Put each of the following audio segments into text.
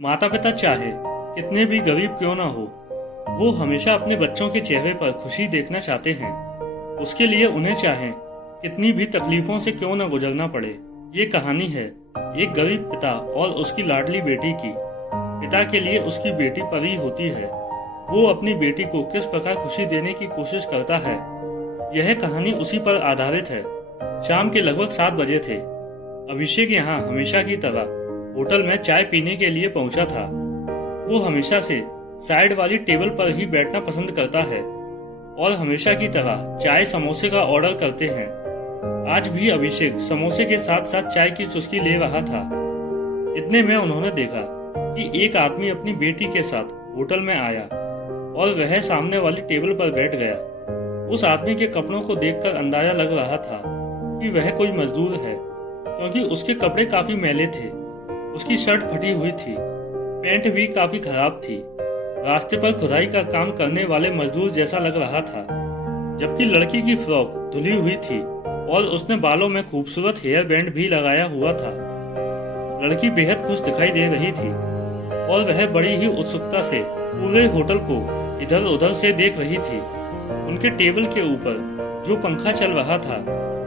माता पिता चाहे कितने भी गरीब क्यों ना हो, वो हमेशा अपने बच्चों के चेहरे पर खुशी देखना चाहते हैं। उसके लिए उन्हें चाहे कितनी भी तकलीफों से क्यों ना गुजरना पड़े। ये कहानी है एक गरीब पिता और उसकी लाडली बेटी की। पिता के लिए उसकी बेटी परी होती है। वो अपनी बेटी को किस प्रकार खुशी देने की कोशिश करता है, यह कहानी उसी पर आधारित है। शाम के लगभग 7 बजे थे। अभिषेक यहाँ हमेशा की तरह होटल में चाय पीने के लिए पहुंचा था। वो हमेशा से साइड वाली टेबल पर ही बैठना पसंद करता है और हमेशा की तरह चाय समोसे का ऑर्डर करते हैं। आज भी अभिषेक समोसे के साथ साथ चाय की चुस्की ले रहा था। इतने में उन्होंने देखा कि एक आदमी अपनी बेटी के साथ होटल में आया और वह सामने वाली टेबल पर बैठ गया। उस आदमी के कपड़ों को देखकर अंदाजा लग रहा था कि वह कोई मजदूर है, क्योंकि उसके कपड़े काफी मैले थे। उसकी शर्ट फटी हुई थी, पैंट भी काफी खराब थी। रास्ते पर खुदाई का काम करने वाले मजदूर जैसा लग रहा था। जबकि लड़की की फ्रॉक धुली हुई थी और उसने बालों में खूबसूरत हेयर बैंड भी लगाया हुआ था। लड़की बेहद खुश दिखाई दे रही थी और वह बड़ी ही उत्सुकता से पूरे होटल को इधर उधर से देख रही थी। उनके टेबल के ऊपर जो पंखा चल रहा था,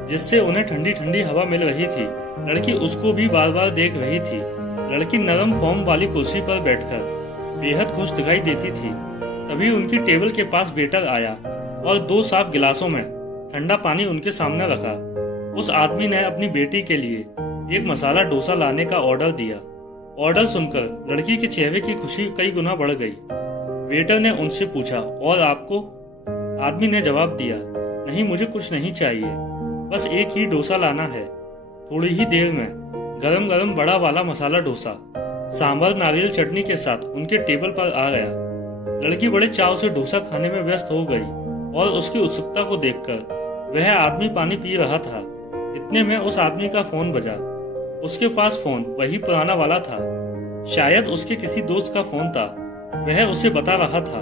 जिससे उन्हें ठंडी ठंडी हवा मिल रही थी, लड़की उसको भी बार बार देख रही थी। लड़की नरम फोम वाली कुर्सी पर बैठकर बेहद खुश दिखाई देती थी। तभी उनकी टेबल के पास वेटर आया और 2 साफ गिलासों में ठंडा पानी उनके सामने रखा। उस आदमी ने अपनी बेटी के लिए एक मसाला डोसा लाने का ऑर्डर दिया। ऑर्डर सुनकर लड़की के चेहरे की खुशी कई गुना बढ़ गई। वेटर ने उनसे पूछा, और आपको? आदमी ने जवाब दिया, नहीं, मुझे कुछ नहीं चाहिए, बस एक ही डोसा लाना है। थोड़ी ही देर में गरम गरम बड़ा वाला मसाला डोसा सांभर नारियल चटनी के साथ उनके टेबल पर आ गया। लड़की बड़े चाव से डोसा खाने में व्यस्त हो गई और उसकी उत्सुकता को देखकर वह आदमी पानी पी रहा था। इतने में उस आदमी का फोन बजा। उसके पास फोन वही पुराना वाला था, शायद उसके किसी दोस्त का फोन था। वह उसे बता रहा था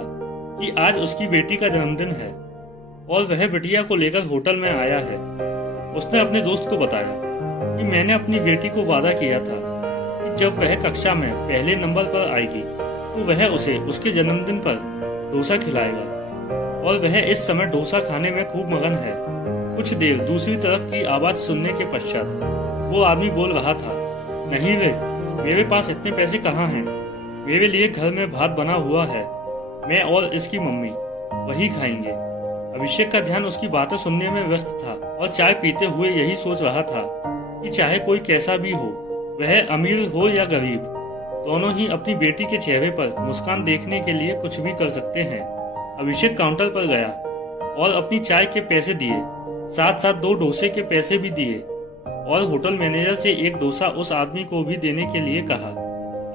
कि आज उसकी बेटी का जन्मदिन है और वह बिटिया को लेकर होटल में आया है। उसने अपने दोस्त को बताया कि मैंने अपनी बेटी को वादा किया था कि जब वह कक्षा में पहले नंबर पर आएगी तो वह उसे उसके जन्मदिन पर डोसा खिलाएगा और वह इस समय डोसा खाने में खूब मगन है। कुछ देर दूसरी तरफ की आवाज सुनने के पश्चात वो आदमी बोल रहा था, नहीं रे, मेरे पास इतने पैसे कहाँ हैं? मेरे लिए घर में भात बना हुआ है, मैं और इसकी मम्मी वही खाएंगे। अभिषेक का ध्यान उसकी बातें सुनने में व्यस्त था और चाय पीते हुए यही सोच रहा था कि चाहे कोई कैसा भी हो, वह अमीर हो या गरीब, दोनों ही अपनी बेटी के चेहरे पर मुस्कान देखने के लिए कुछ भी कर सकते हैं। अभिषेक काउंटर पर गया और अपनी चाय के पैसे दिए, साथ साथ 2 डोसे के पैसे भी दिए और होटल मैनेजर से एक डोसा उस आदमी को भी देने के लिए कहा।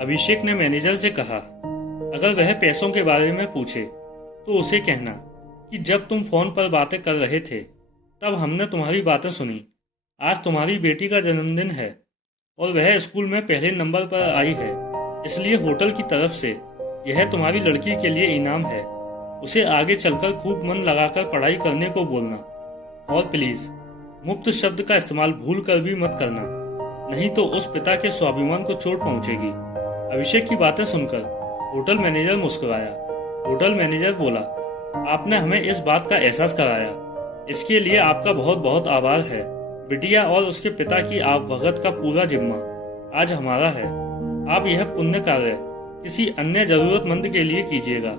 अभिषेक ने मैनेजर से कहा, अगर वह पैसों के बारे में पूछे तो उसे कहना कि जब तुम फोन पर बातें कर रहे थे तब हमने तुम्हारी बातें सुनी। आज तुम्हारी बेटी का जन्मदिन है और वह स्कूल में पहले नंबर पर आई है, इसलिए होटल की तरफ से यह तुम्हारी लड़की के लिए इनाम है। उसे आगे चलकर खूब मन लगाकर पढ़ाई करने को बोलना और प्लीज मुफ्त शब्द का इस्तेमाल भूल कर भी मत करना, नहीं तो उस पिता के स्वाभिमान को चोट पहुंचेगी। अभिषेक की बातें सुनकर होटल मैनेजर मुस्कुराया। होटल मैनेजर बोला, आपने हमें इस बात का एहसास कराया, इसके लिए आपका बहुत बहुत आभार है। बिटिया और उसके पिता की आवभगत का पूरा जिम्मा आज हमारा है। आप यह पुण्य कार्य किसी अन्य जरूरतमंद के लिए कीजिएगा।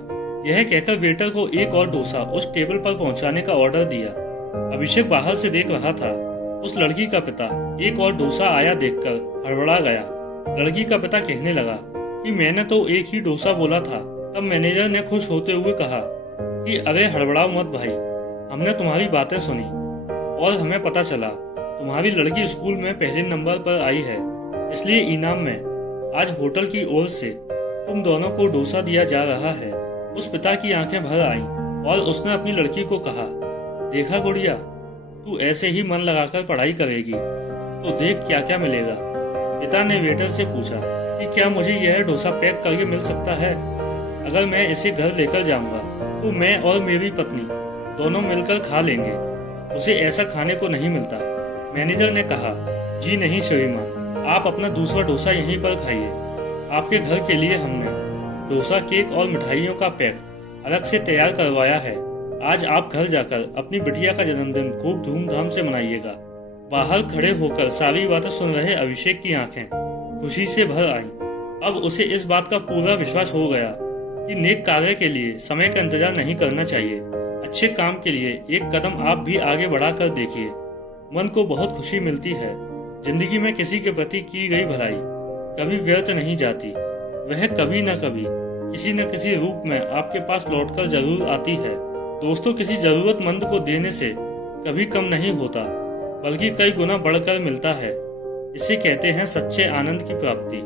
यह कहकर वेटर को एक और डोसा उस टेबल पर पहुंचाने का ऑर्डर दिया। अभिषेक बाहर से देख रहा था। उस लड़की का पिता एक और डोसा आया देखकर हड़बड़ा गया। लड़की का पिता कहने लगा कि मैंने तो एक ही डोसा बोला था। तब मैनेजर ने खुश होते हुए कहा कि अरे हड़बड़ाओ मत भाई, हमने तुम्हारी बातें सुनी और हमें पता चला तुम्हारी लड़की स्कूल में पहले नंबर पर आई है, इसलिए इनाम में आज होटल की ओर से तुम दोनों को डोसा दिया जा रहा है। उस पिता की आंखें भर आईं और उसने अपनी लड़की को कहा, देखा गुड़िया, तू ऐसे ही मन लगाकर पढ़ाई करेगी तो देख क्या क्या मिलेगा। पिता ने वेटर से पूछा कि क्या मुझे यह डोसा पैक करके मिल सकता है? अगर मैं इसे घर लेकर जाऊंगा तो मैं और मेरी पत्नी दोनों मिलकर खा लेंगे। उसे ऐसा खाने को नहीं मिलता। मैनेजर ने कहा, जी नहीं श्रीमान, आप अपना दूसरा डोसा यहीं पर खाइए। आपके घर के लिए हमने डोसा, केक और मिठाइयों का पैक अलग से तैयार करवाया है। आज आप घर जाकर अपनी बिटिया का जन्मदिन खूब धूमधाम से मनाइएगा। बाहर खड़े होकर सारी बातें सुन रहे अभिषेक की आंखें खुशी से भर आईं। अब उसे इस बात का पूरा विश्वास हो गया कि नेक कार्य के लिए समय का इंतजार नहीं करना चाहिए। अच्छे काम के लिए एक कदम आप भी आगे बढ़ा कर देखिए। मन को बहुत खुशी मिलती है। जिंदगी में किसी के प्रति की गई भलाई कभी व्यर्थ नहीं जाती। वह कभी न कभी किसी न किसी रूप में आपके पास लौटकर जरूर आती है। दोस्तों, किसी जरूरतमंद को देने से कभी कम नहीं होता, बल्कि कई गुना बढ़कर मिलता है। इसे कहते हैं सच्चे आनंद की प्राप्ति।